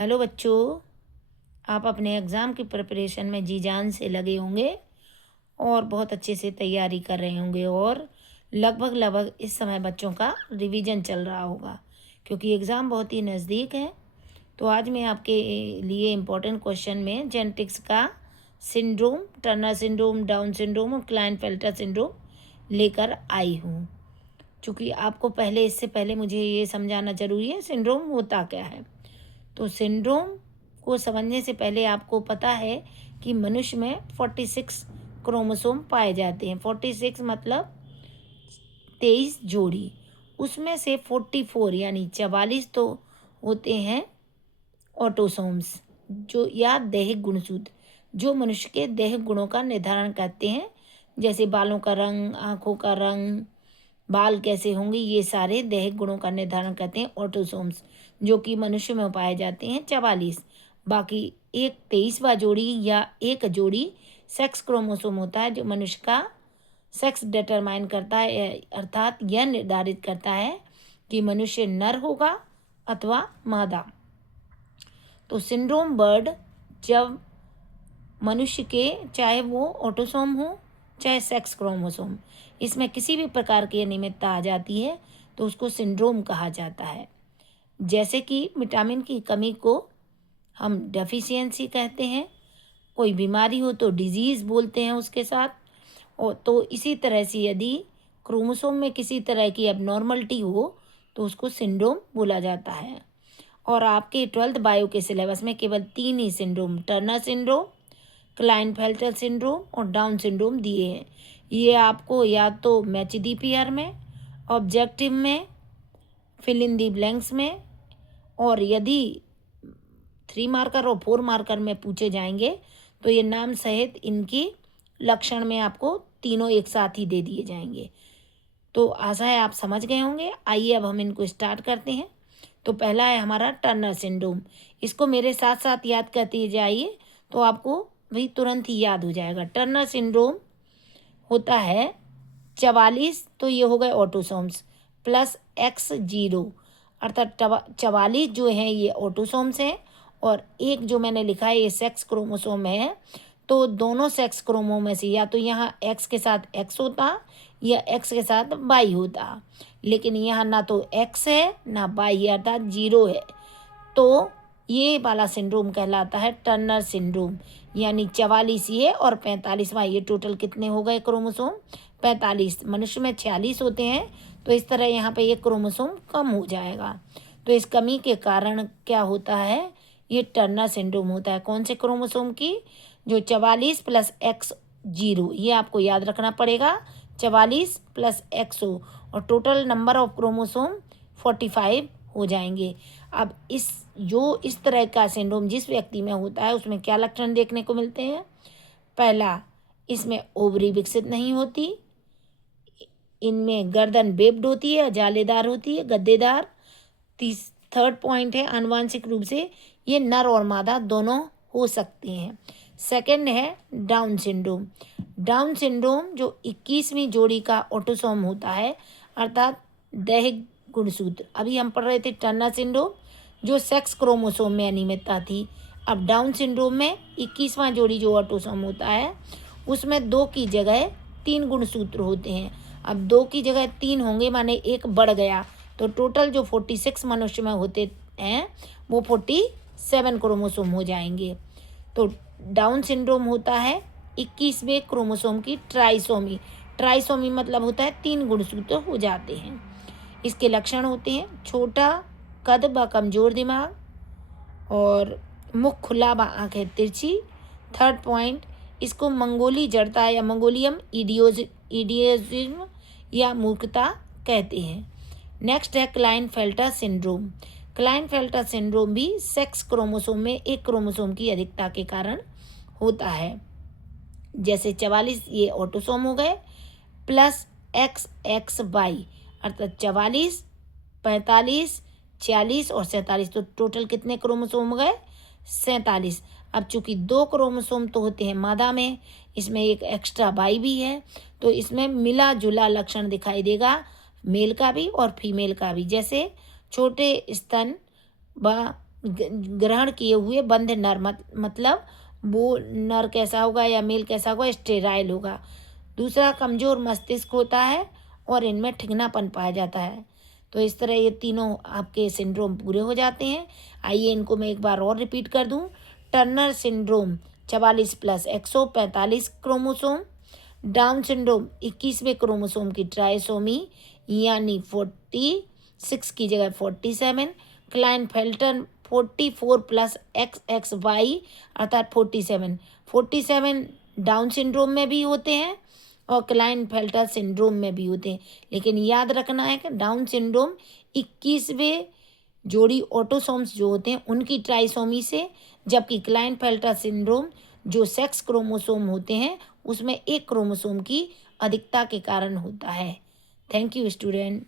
Hello बच्चों, आप अपने एग्ज़ाम की प्रिपरेशन में जी जान से लगे होंगे और बहुत अच्छे से तैयारी कर रहे होंगे और लगभग इस समय बच्चों का रिवीजन चल रहा होगा क्योंकि एग्ज़ाम बहुत ही नज़दीक है। तो आज मैं आपके लिए इम्पोर्टेंट क्वेश्चन में जेनेटिक्स का syndrome, Turner syndrome, down syndrome और क्लाइनफेल्टर सिंड्रोम लेकर आई हूँ। चूँकि आपको इससे पहले मुझे ये समझाना ज़रूरी है सिंड्रोम होता क्या है। तो सिंड्रोम को समझने से पहले आपको पता है कि मनुष्य में 46 क्रोमोसोम पाए जाते हैं। 46 मतलब 23 जोड़ी। उसमें से 44 यानी 44 तो होते हैं ऑटोसोम्स, जो या दैहिक गुणसूत्र, जो मनुष्य के दैहिक गुणों का निर्धारण करते हैं। जैसे बालों का रंग, आँखों का रंग, बाल कैसे होंगे, ये सारे दैहिक गुणों का निर्धारण करते हैं ऑटोसोम्स, जो कि मनुष्य में पाए जाते हैं 44। बाकी एक 23वां जोड़ी या एक जोड़ी सेक्स क्रोमोसोम होता है, जो मनुष्य का सेक्स डिटरमाइन करता है, अर्थात यह निर्धारित करता है कि मनुष्य नर होगा अथवा मादा। तो सिंड्रोम बर्ड जब मनुष्य के, चाहे वो ऑटोसोम हो चाहे सेक्स क्रोमोसोम, इसमें किसी भी प्रकार की अनियमितता आ जाती है तो उसको सिंड्रोम कहा जाता है। जैसे कि विटामिन की कमी को हम डेफिशिएंसी कहते हैं, कोई बीमारी हो तो डिजीज़ बोलते हैं उसके साथ। और तो इसी तरह से यदि क्रोमोसोम में किसी तरह की एबनॉर्मलिटी हो तो उसको सिंड्रोम बोला जाता है। और आपके 12th बायो के सिलेबस में केवल 3 ही syndrome, Turner syndrome, Klinefelter syndrome और डाउन सिंड्रोम दिए हैं। ये आपको या तो मैच दी पेयर में, ऑब्जेक्टिव में, फिल इन दी ब्लैंक्स में, और यदि 3 मार्कर और 4 मार्कर में पूछे जाएंगे तो ये नाम सहित इनकी लक्षण में आपको तीनों एक साथ ही दे दिए जाएंगे। तो आशा है आप समझ गए होंगे। आइए अब हम इनको स्टार्ट करते हैं। तो पहला है हमारा टर्नर सिंड्रोम। इसको मेरे साथ साथ याद करते जाइए तो आपको भी तुरंत ही याद हो जाएगा। टर्नर सिंड्रोम होता है 44, तो ये हो गए ऑटोसोम्स, प्लस X0, अर्थात 44 जो हैं ये ऑटोसोम्स हैं और एक जो मैंने लिखा है ये सेक्स क्रोमोसोम है। तो दोनों सेक्स क्रोमोसोम में से या तो यहाँ X के साथ X होता या X के साथ Y होता, लेकिन यहाँ ना तो X है ना Y है, अर्थात 0 है। तो ये वाला सिंड्रोम कहलाता है टर्नर सिंड्रोम। यानी 44 ये और 45वां, ये टोटल कितने हो गए क्रोमोसोम? 45। मनुष्य में 46 होते हैं, तो इस तरह यहाँ पे एक क्रोमोसोम कम हो जाएगा। तो इस कमी के कारण क्या होता है, ये टर्नर सिंड्रोम होता है। कौन से क्रोमोसोम की? जो 44 प्लस X0, ये आपको याद रखना पड़ेगा। 44 प्लस X0 और टोटल नंबर ऑफ क्रोमोसोम 45 हो जाएंगे। अब इस तरह का सिंड्रोम जिस व्यक्ति में होता है उसमें क्या लक्षण देखने को मिलते हैं? पहला, इसमें ओवरी विकसित नहीं होती, इनमें गर्दन बेब्ड होती है, जालेदार होती है, गद्देदार। थर्ड पॉइंट है आनुवांशिक रूप से ये नर और मादा दोनों हो सकते हैं। सेकंड है डाउन सिंड्रोम। डाउन सिंड्रोम जो 21वीं जोड़ी का ऑटोसोम होता है, अर्थात दैहिक गुणसूत्र। अभी हम पढ़ रहे थे टर्नर सिंड्रोम जो सेक्स क्रोमोसोम में अनियमितता थी। अब डाउन सिंड्रोम में 21वां जोड़ी जो ऑटोसोम होता है उसमें 2 की जगह 3 गुणसूत्र होते हैं। अब 2 की जगह 3 होंगे माने एक बढ़ गया, तो टोटल जो 46 मनुष्य में होते हैं वो 47 क्रोमोसोम हो जाएंगे। तो डाउन सिंड्रोम होता है 21वें क्रोमोसोम की ट्राइसोमी। ट्राइसोमी मतलब होता है 3 गुणसूत्र हो जाते हैं। इसके लक्षण होते हैं छोटा कद व कमजोर दिमाग और मुख खुला व आंखें तिरछी। थर्ड पॉइंट, इसको मंगोली जड़ता या मंगोलियम इडियोजिज्म या मूर्खता कहते हैं। नेक्स्ट है क्लाइनफेल्टर सिंड्रोम। क्लाइनफेल्टर सिंड्रोम भी सेक्स क्रोमोसोम में एक क्रोमोसोम की अधिकता के कारण होता है। जैसे 44 ये ऑटोसोम हो गए प्लस XXY, अर्थात 44, 45, 46 और 47, तो टोटल कितने क्रोमोसोम हो गए? 47। अब चूंकि 2 क्रोमोसोम तो होते हैं मादा में, इसमें एक एक्स्ट्रा वाई भी है, तो इसमें मिला जुला लक्षण दिखाई देगा मेल का भी और फीमेल का भी। जैसे छोटे स्तन व ग्रहण किए हुए बंद नर मतलब वो नर कैसा होगा या मेल कैसा होगा, स्टेराइल होगा। दूसरा, कमज़ोर मस्तिष्क होता है और इनमें ठिगनापन पाया जाता है। तो इस तरह ये तीनों आपके सिंड्रोम पूरे हो जाते हैं। आइए इनको मैं एक बार और रिपीट कर दूं। Turner syndrome 44+ 145 chromosome, Down syndrome 21वें क्रोमोसोम की ट्राइसोमी यानी 46 की जगह 47, क्लाइनफेल्टर 44+XXY अर्थात 47 डाउन सिंड्रोम में भी होते हैं और क्लाइनफेल्टर सिंड्रोम में भी होते हैं। लेकिन याद रखना है कि डाउन सिंड्रोम 21वें जोड़ी ऑटोसोम्स जो होते हैं उनकी ट्राइसोमी से, जबकि क्लाइनफेल्टर सिंड्रोम जो सेक्स क्रोमोसोम होते हैं उसमें एक क्रोमोसोम की अधिकता के कारण होता है। Thank you student.